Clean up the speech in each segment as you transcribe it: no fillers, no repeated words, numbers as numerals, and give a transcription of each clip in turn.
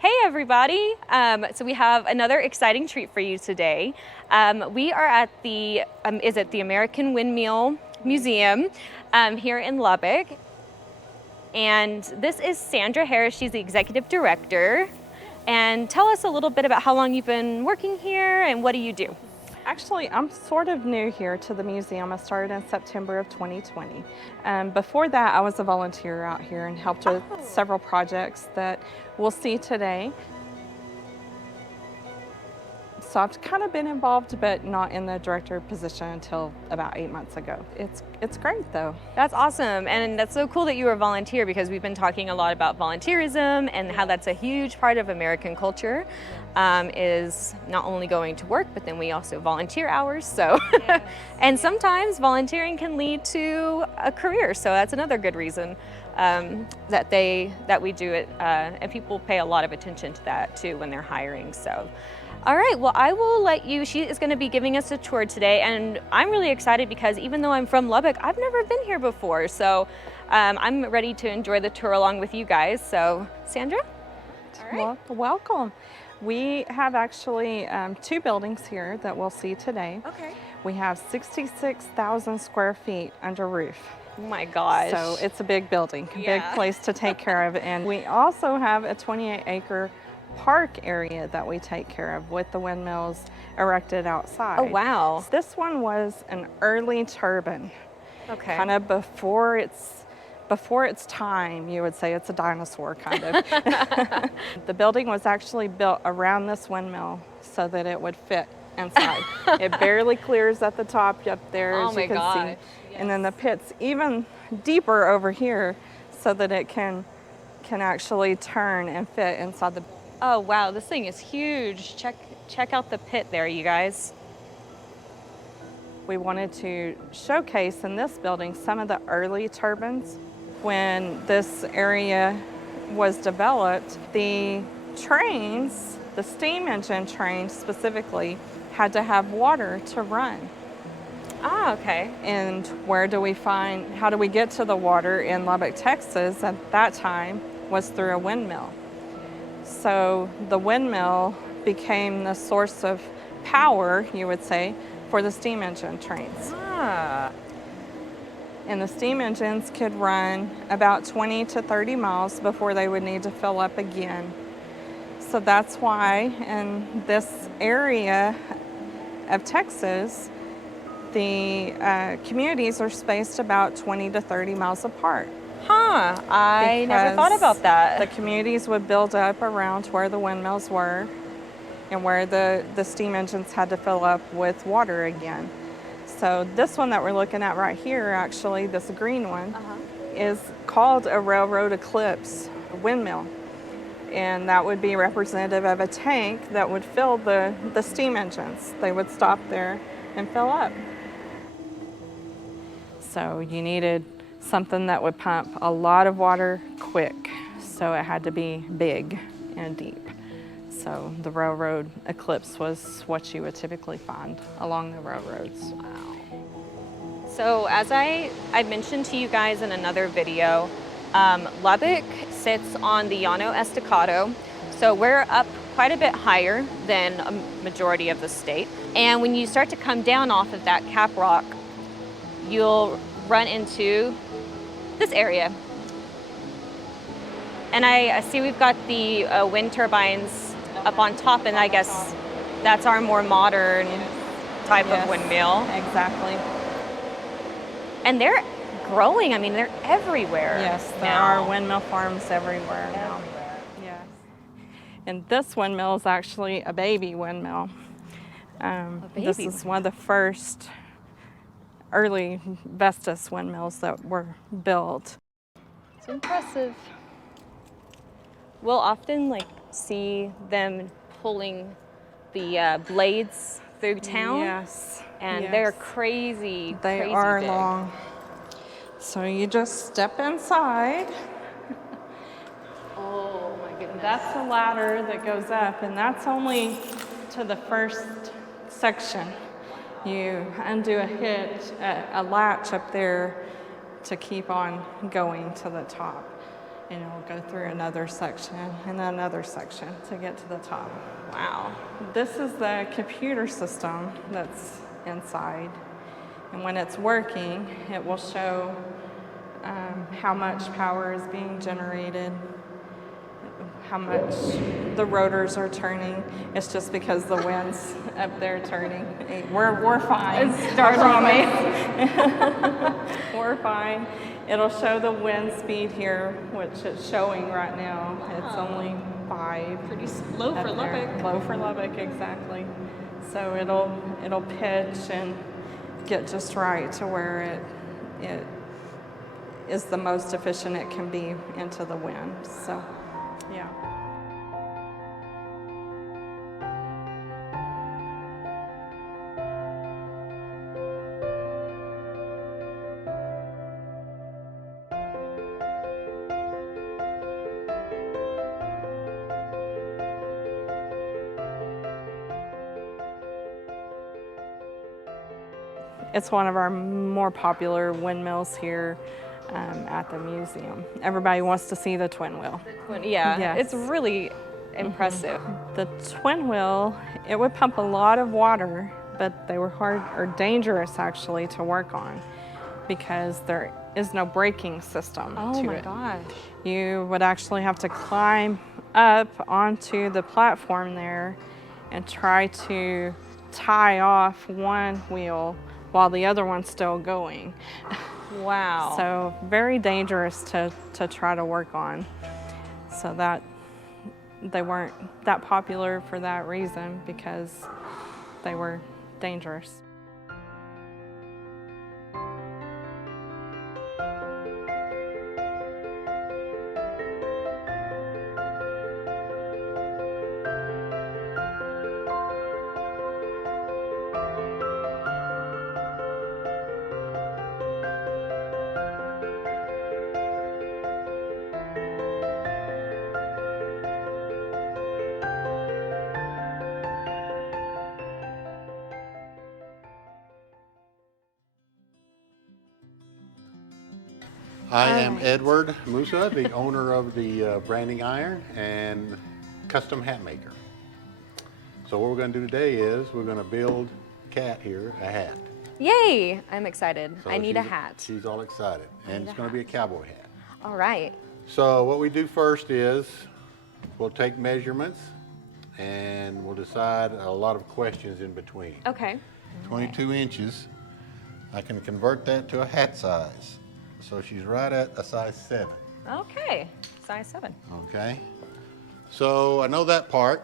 Hey everybody! So we have another exciting treat for you today. We are at the American Windmill Museum here in Lubbock. And this is Sandra Harris, she's the executive director. And tell us a little bit about how long you've been working here and what do you do? Actually, I'm sort of new here to the museum. I started in September of 2020. Before that, I was a volunteer out here and helped with several projects that we'll see today. So I've kind of been involved, but not in the director position until about 8 months ago. It's great though. That's awesome, and that's so cool that you were a volunteer because we've been talking a lot about volunteerism and how that's a huge part of American culture, is not only going to work, but then we also volunteer hours. So, yes. And sometimes volunteering can lead to a career, so that's another good reason that we do it, and people pay a lot of attention to that too when they're hiring. So. All right, well, I will let you, she is going to be giving us a tour today, and I'm really excited because even though I'm from Lubbock, I've never been here before, so I'm ready to enjoy the tour along with you guys. So, Sandra? All right. Well, welcome. We have actually 2 buildings here that we'll see today. Okay. We have 66,000 square feet under roof. Oh my gosh. So it's a big building, a big place to take care of. And we also have a 28-acre park area that we take care of with the windmills erected outside. Oh wow. This one was an early turbine. Okay. Kind of before its time, you would say. It's a dinosaur kind of. The building was actually built around this windmill so that it would fit inside. It barely clears at the top up there, as you can see. Yes. And then the pit's even deeper over here so that it can actually turn and fit inside the. Oh wow, this thing is huge. Check out the pit there, you guys. We wanted to showcase in this building some of the early turbines. When this area was developed, the trains, the steam engine trains specifically, had to have water to run. Ah, okay. And how do we get to the water in Lubbock, Texas at that time was through a windmill. So the windmill became the source of power, you would say, for the steam engine trains. Ah. And the steam engines could run about 20 to 30 miles before they would need to fill up again. So that's why in this area of Texas, the communities are spaced about 20 to 30 miles apart. Huh, I never thought about that. The communities would build up around where the windmills were and where the steam engines had to fill up with water again. So this one that we're looking at right here, actually, this green one, is called a railroad eclipse windmill. And that would be representative of a tank that would fill the steam engines. They would stop there and fill up. So you needed something that would pump a lot of water quick, so it had to be big and deep. So the railroad eclipse was what you would typically find along the railroads. Wow. So as I mentioned to you guys in another video, Lubbock sits on the Llano Estacado, so we're up quite a bit higher than a majority of the state. And when you start to come down off of that cap rock, you'll run into this area. And I see we've got the wind turbines up on top, and I guess that's our more modern type of windmill. Exactly. And they're growing. I mean, they're everywhere. Yes, there are windmill farms everywhere now. Yes. And this windmill is actually a baby windmill. This is one of the first early Vestas windmills that were built. It's impressive. We'll often see them pulling the blades through town. Yes. And they're crazy. They crazy are big. long. So you just step inside. Oh my goodness. That's a ladder that goes up, and that's only to the first section. You undo a latch up there to keep on going to the top. And it'll go through another section and then another section to get to the top. Wow. This is the computer system that's inside. And when it's working, it will show how much power is being generated, how much the rotors are turning. It's just because the wind's up there turning. We're fine. It's startling me. We're fine. It'll show the wind speed here, which it's showing right now. It's only 5. Pretty low for Lubbock. Low for Lubbock, exactly. So it'll pitch and get just right to where it is the most efficient it can be into the wind. So, yeah. It's one of our more popular windmills here at the museum. Everybody wants to see the twin wheel. Yeah, Yes. it's really impressive. The twin wheel, it would pump a lot of water, but they were hard or dangerous actually to work on because there is no braking system Oh to my it. gosh. You would actually have to climb up onto the platform there and try to tie off one wheel while the other one's still going. Wow. So very dangerous to try to work on. So that they weren't that popular for that reason, because they were dangerous. I am Edward Musa, the owner of the branding iron and custom hat maker. So what we're going to do today is we're going to build Kat here a hat. Yay! I'm excited. So I need a she's- hat. She's all excited, and it's going to be a cowboy hat. All right. So what we do first is we'll take measurements and we'll decide a lot of questions in between. Okay. 22 inches, I can convert that to a hat size. So she's right at a size 7. Okay. Size 7. Okay, so I know that part.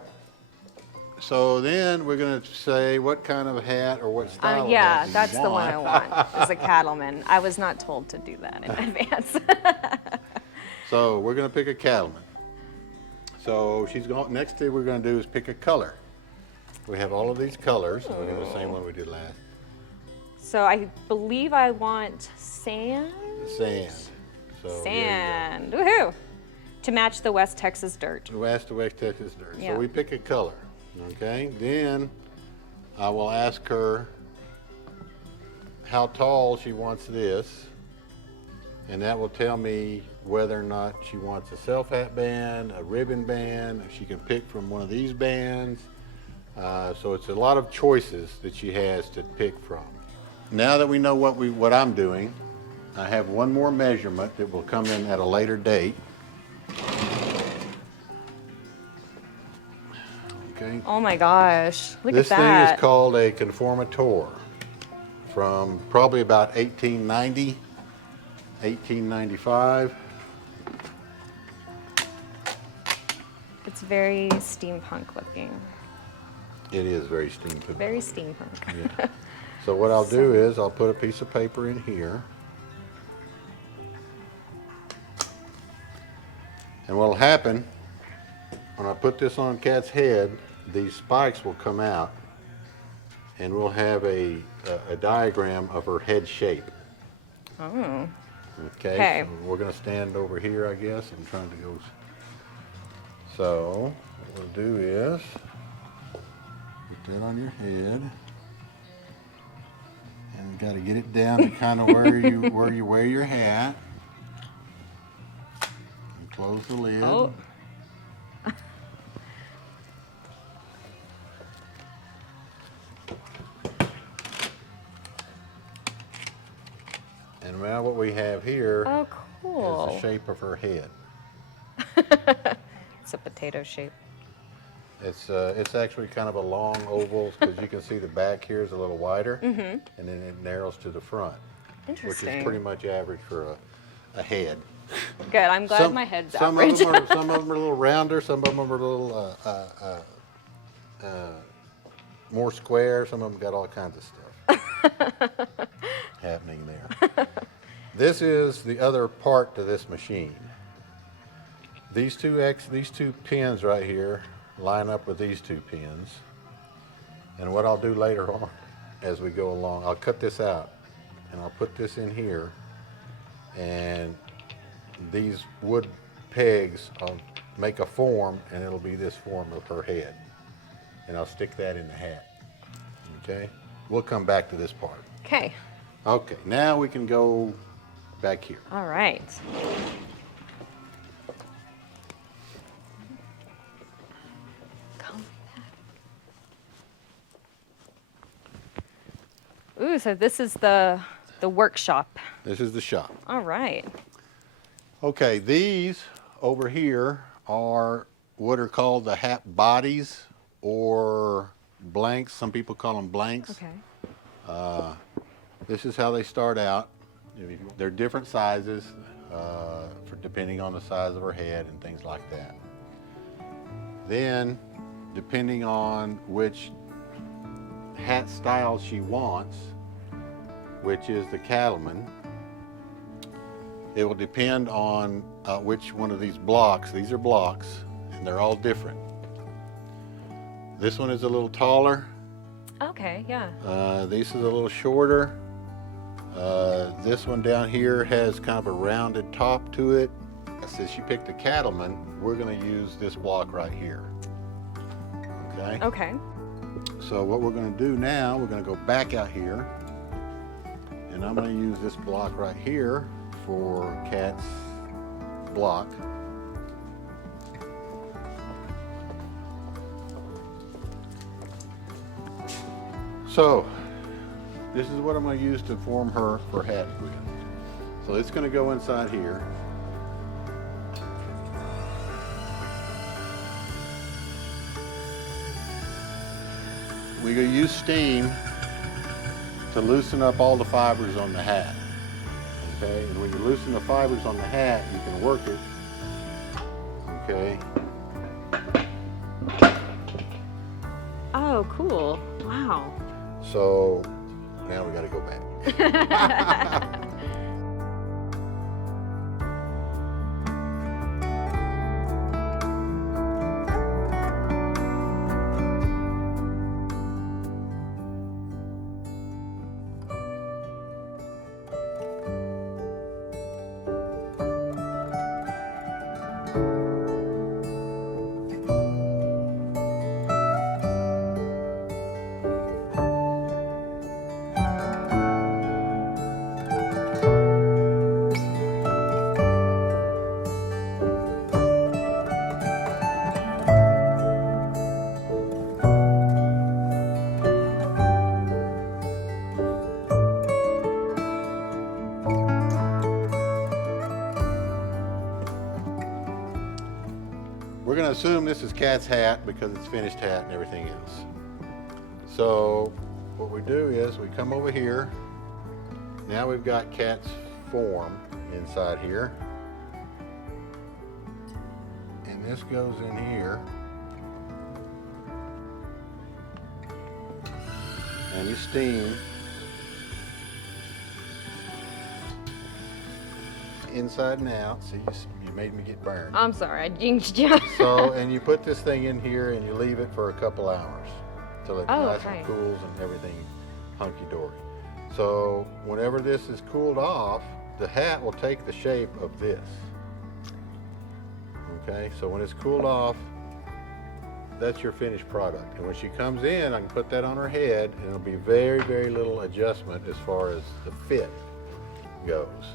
So then we're going to say what kind of hat or what style of Yeah, hat do you that's the one I want. want as a cattleman. I was not told to do that in advance. So we're going to pick a cattleman. So she's going. Next thing we're going to do is pick a color. We have all of these colors. So we're doing the same one we did last. So I believe I want sand. Sand. So there you go. Sand. Woohoo! To match the West Texas dirt. West Texas dirt. Yeah. So we pick a color. Okay. Then I will ask her how tall she wants this, and that will tell me whether or not she wants a self hat band, a ribbon band, if she can pick from one of these bands. So it's a lot of choices that she has to pick from. Now that we know what I'm doing, I have one more measurement that will come in at a later date. Okay. Oh my gosh. Look This at thing that. is called a conformator from probably about 1890, 1895. It's very steampunk looking. It is very steampunk. Very steampunk. Yeah. So what I'll do is I'll put a piece of paper in here. And what'll happen, when I put this on Kat's head, these spikes will come out and we'll have a diagram of her head shape. Oh. Okay, so we're gonna stand over here, I guess. I'm trying to go. So what we'll do is put that on your head. And you gotta get it down to kind of where you wear your hat. close the lid. Oh. And now what we have here Oh, is cool. the shape of her head. It's a potato shape. It's actually kind of a long oval because you can see the back here is a little wider, and then it narrows to the front, which Interesting. is pretty much average for a head. Good. I'm glad my head's some average. Of them are, some of them are a little rounder, some of them are a little more square, some of them got all kinds of stuff happening there. This is the other part to this machine. These two pins right here line up with these two pins. And what I'll do later on as we go along, I'll cut this out and I'll put this in here, and these wood pegs, I'll make a form, and it'll be this form of her head. And I'll stick that in the hat. Okay? We'll come back to this part. Okay. Okay, now we can go back here. All right. Ooh, so this is the workshop. This is the shop. All right. Okay, these over here are what are called the hat bodies or blanks. Some people call them blanks. Okay. This is how they start out. They're different sizes depending on the size of her head and things like that. Then, depending on which hat style she wants, which is the cattleman, it will depend on which one of these blocks. These are blocks, and they're all different. This one is a little taller. Okay, yeah. This is a little shorter. This one down here has kind of a rounded top to it. Since she picked a cattleman, we're going to use this block right here. Okay? Okay. So what we're going to do now, we're going to go back out here, and I'm going to use this block right here for Kat's block. So this is what I'm going to use to form her for hat with. So it's going to go inside here. We're going to use steam to loosen up all the fibers on the hat. Okay, and when you loosen the fibers on the hat, you can work it. Okay. Oh, cool. Wow. So now we got to go back. We're going to assume this is Kat's hat because it's finished hat and everything else. So what we do is we come over here. Now we've got Kat's form inside here. And this goes in here. And you steam inside and out. See, you made me get burned. I'm sorry, I jinxed you. So, and you put this thing in here and you leave it for a couple hours till it's nice okay. and cools and everything hunky-dory. So whenever this is cooled off, the hat will take the shape of this. Okay, so when it's cooled off, that's your finished product. And when she comes in, I can put that on her head and it'll be very, very little adjustment as far as the fit goes.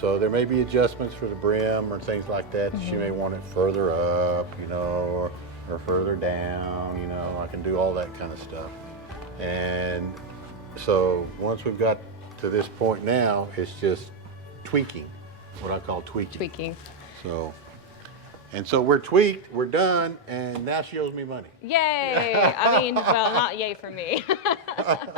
So there may be adjustments for the brim or things like that. She may want it further up, you know, or further down, you know. I can do all that kind of stuff. And so once we've got to this point now, it's just tweaking, what I call tweaking. Tweaking. So, and so we're tweaked, we're done, and now she owes me money. Yay! I mean, well, not yay for me.